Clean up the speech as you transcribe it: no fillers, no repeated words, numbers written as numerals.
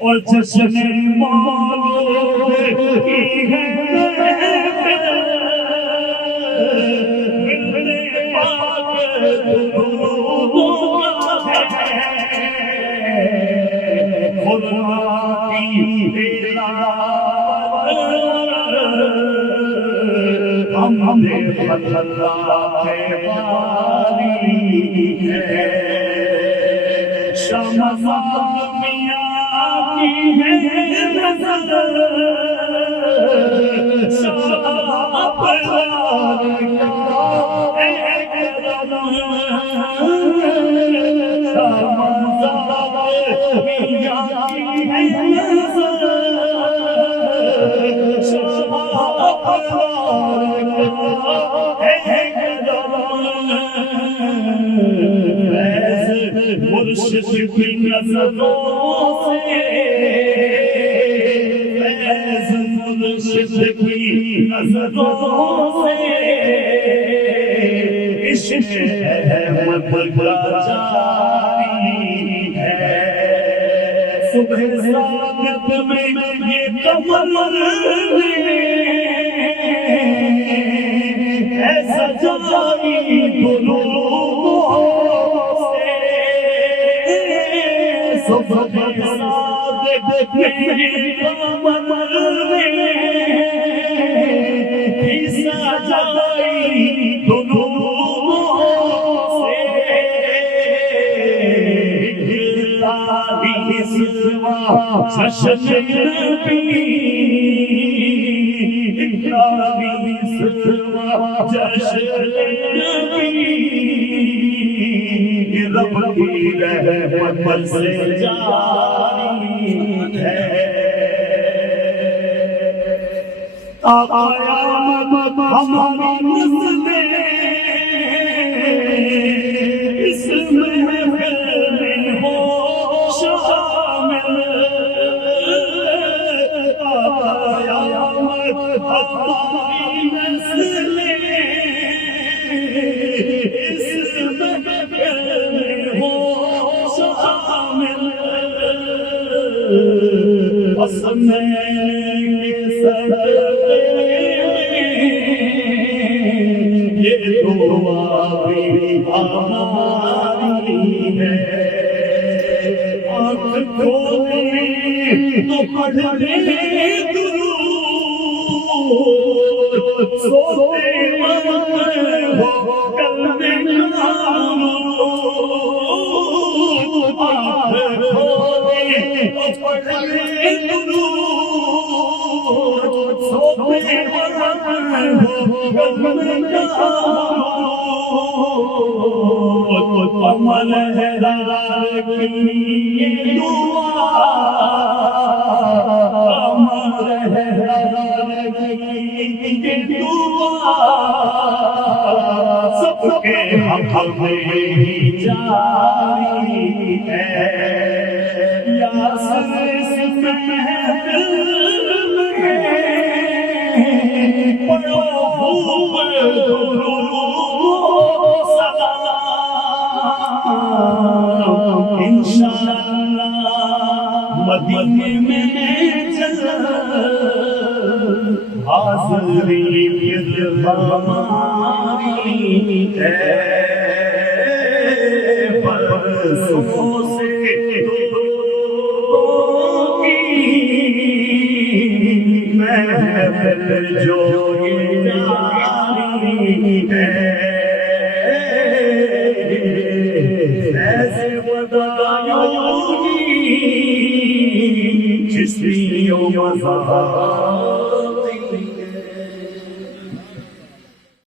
اور جشن مولود کی ہے ملنے پاک درود ہے خدا کی تلاوت ہم نے اللہ کے باری ہے شمع میاں کی ہے نظر شاپ مرشد کی نظروں سے فیض مرشد کی نظروں سے عشق احمد کا جاری ہے صبح صادق میں یہ قمر ایسا جاری صبح صادق میری قمر میں ایسا جاری دنوں سے الہی سوا جشن نبی الہی سوا جشن نبی رب کی رحمت سے جاری ہے قیامت ہماری نسل اس محفل میں ہو شامل قیامت ہماری نسل اس محفل میں ہو شامل حسنین کے صدقے یہ دعا بھی ہماری ہے آنکھ کھولی تو پڑھ لے درود سوتے وقت ہو قلب نامو آنکھ کھولی تو پڑھ لے درود سوتے وقت ہو قلب نامو عمل ہے رار کی دعا عمل ہے رار کی دعا سب کے حق میں ہی جاری ہے یا سر محفل میں پڑھو خوب انشاءاللہ مدینے میں جلد حاضری پھر ہماری ہے برسوں سے محفل جو جاری ہے ایسے وداعوں کی جس لیوں مزار